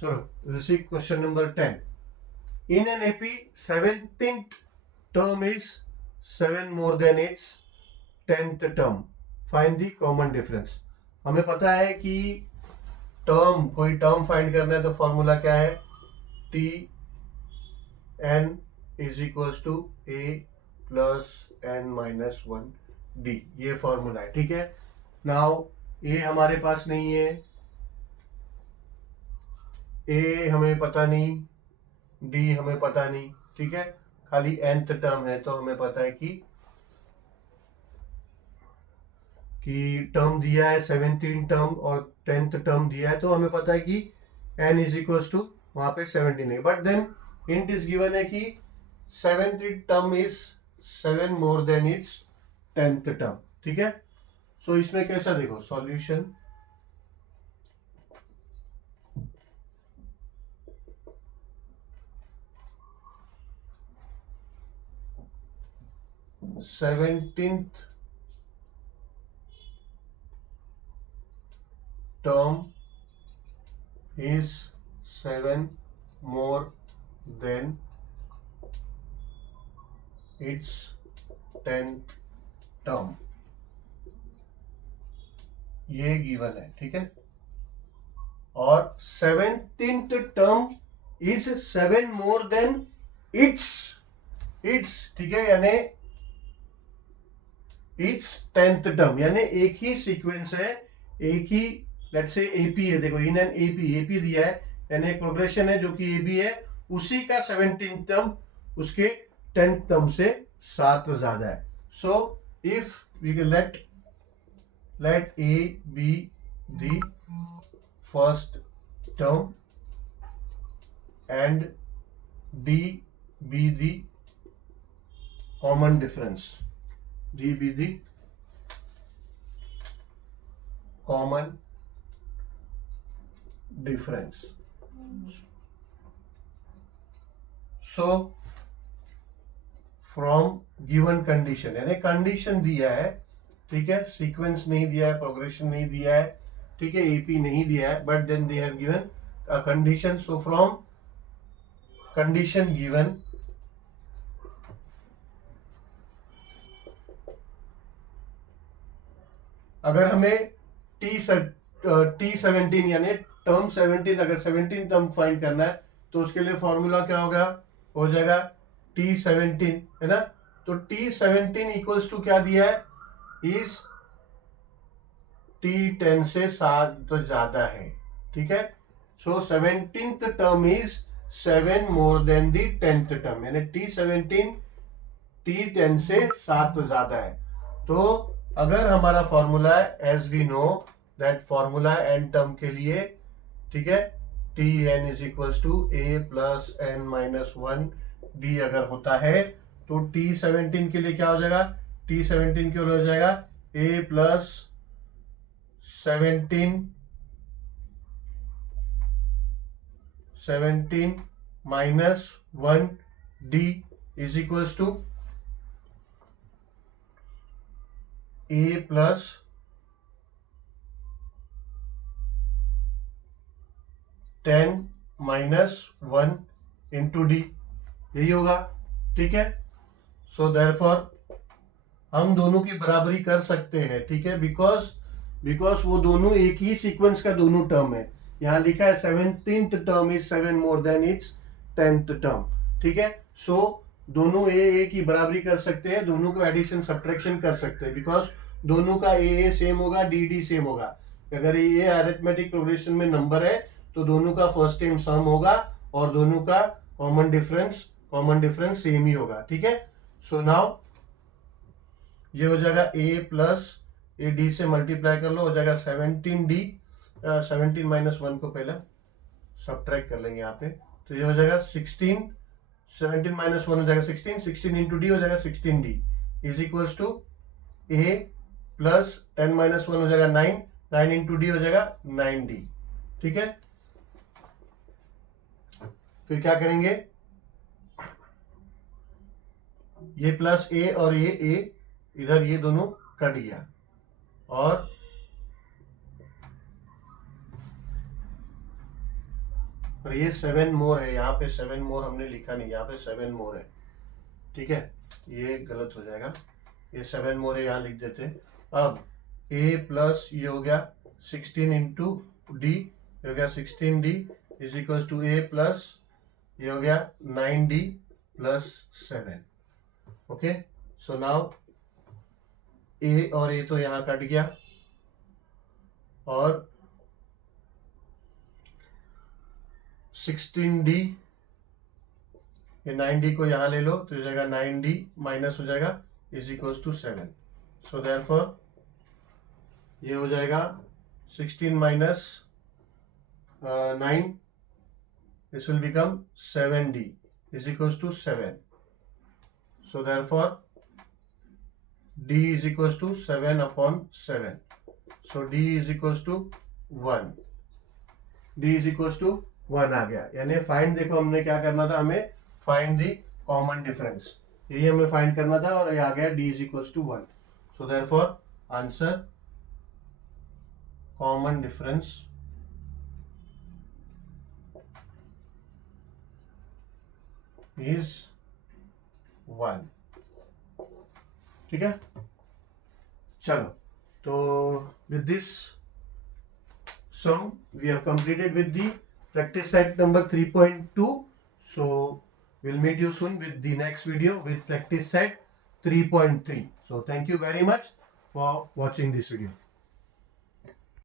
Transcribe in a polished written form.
So we'll see question number 10. In an AP, 17th term is 7 more than its 10th term. Find the common difference. हमें पता है कि कोई term find करना है तो फॉर्मूला क्या है, T N is equals to A plus N minus one D, ये फॉर्मूला है. ठीक है. नाउ ए हमारे पास नहीं है, ए हमें पता नहीं, डी हमें पता नहीं. ठीक है. खाली nth टर्म है तो हमें पता है कि टर्म दिया है 17 टर्म और 10th टर्म दिया है, तो हमें पता है कि n इज इक्वल्स टू वहां पे 17 है. But then hint is given है कि 17th term is 7 more than its 10th term. ठीक है. सो इसमें कैसा देखो solution, seventeenth term is 7 more than its 10th term. ये गिवन है. ठीक है. और 17th term is 7 more than its, ठीक है, यानी its 10th term, यानी एक ही सीक्वेंस है, एक ही लेट्स से एपी है. देखो इन एन एपी दिया है, यानी एक प्रोग्रेशन है जो कि एबी है, उसी का 17th टर्म उसके 10th टर्म से 7 ज्यादा है. So if we let A be the first term and D be the common difference, D be the common difference. So from given condition, यानी कंडीशन दिया है. ठीक है. सीक्वेंस नहीं दिया है, प्रोग्रेशन नहीं दिया है. ठीक है. एपी नहीं दिया है, but then they have given a condition. So from condition given, अगर हमें टी 17 यानी टर्म 17, अगर 17 टर्म फाइंड करना है तो उसके लिए फॉर्मूला क्या होगा, हो जाएगा T17, है ना. तो T17 इक्वल्स टू क्या दिया है, इज T10 से 7 तो ज्यादा है. ठीक है. सो 17th term is 7 more then the 10th term, यानी T17 T10 से 7 तो ज्यादा है. तो अगर हमारा फॉर्मूला है, as we know that formula N term के लिए, ठीक है, T N is equals to A plus N minus one D अगर होता है तो T17 के लिए क्या हो जाएगा, T17 के लिए हो जाएगा A plus 17 minus 1 D is equals to A plus 10 minus 1 into D, यही होगा. ठीक है. सो देयरफॉर हम दोनों की बराबरी कर सकते हैं. ठीक है. बिकॉज वो दोनों एक ही सीक्वेंस का दोनों टर्म है. यहां लिखा है 17th term is 7 more than its 10th term. ठीक है. सो दोनों ए की बराबरी कर सकते हैं, दोनों को एडिशन सब्ट्रैक्शन कर सकते हैं, बिकॉज दोनों का ए सेम होगा, डी सेम होगा. अगर ये अरिथमेटिक प्रोग्रेशन में नंबर है तो दोनों का फर्स्ट टर्म सम होगा और दोनों का कॉमन डिफरेंस सेम ही होगा. ठीक है. सो नाउ ये हो जाएगा ए प्लस ए डी से मल्टीप्लाई कर लो, हो जाएगा 17D. 17 माइनस 1 को पहले सब्ट्रैक्ट कर लेंगे यहाँ पे, तो ये हो जाएगा 16. 17 माइनस 1 हो जाएगा 16 इंटू डी हो जाएगा 16D is equals to A plus 10 minus 1 हो जाएगा 9 इंटू डी हो जाएगा 9D. ठीक है. फिर क्या करेंगे, ये प्लस ए और ये इधर ये दोनों कट गया, और और ये 7 मोर है, यहाँ पे 7 मोर हमने लिखा नहीं, यहाँ पे 7 मोर है, ठीक है, ये गलत हो जाएगा, ये 7 मोर है, यहाँ लिख देते हैं। अब a प्लस ये हो गया 16 इंटू डी, ये हो गया 16d is equal to a plus ये हो गया 9d plus 7। Okay, so now a और a तो यहाँ कट गया, और 16d, ये 9d को यहाँ ले लो तो हो जाएगा 9d माइनस हो जाएगा is equal to 7। So therefore ये हो जाएगा 16 minus 9, this will become 7d is equal to 7। So therefore d is equal to 7 upon 7। So d is equal to 1, d is equal to 1 आ गया। यानी find, देखो हमने क्या करना था, हमें फाइंड द कॉमन डिफरेंस, यही हमें फाइंड करना था, और ये आ गया d is equal to 1। So therefore answer common difference is 1। ठीक है, चलो, तो with this sum we have completed with the practice set number 3.2. So we'll meet you soon with the next video with practice set 3.3. So thank you very much for watching this video.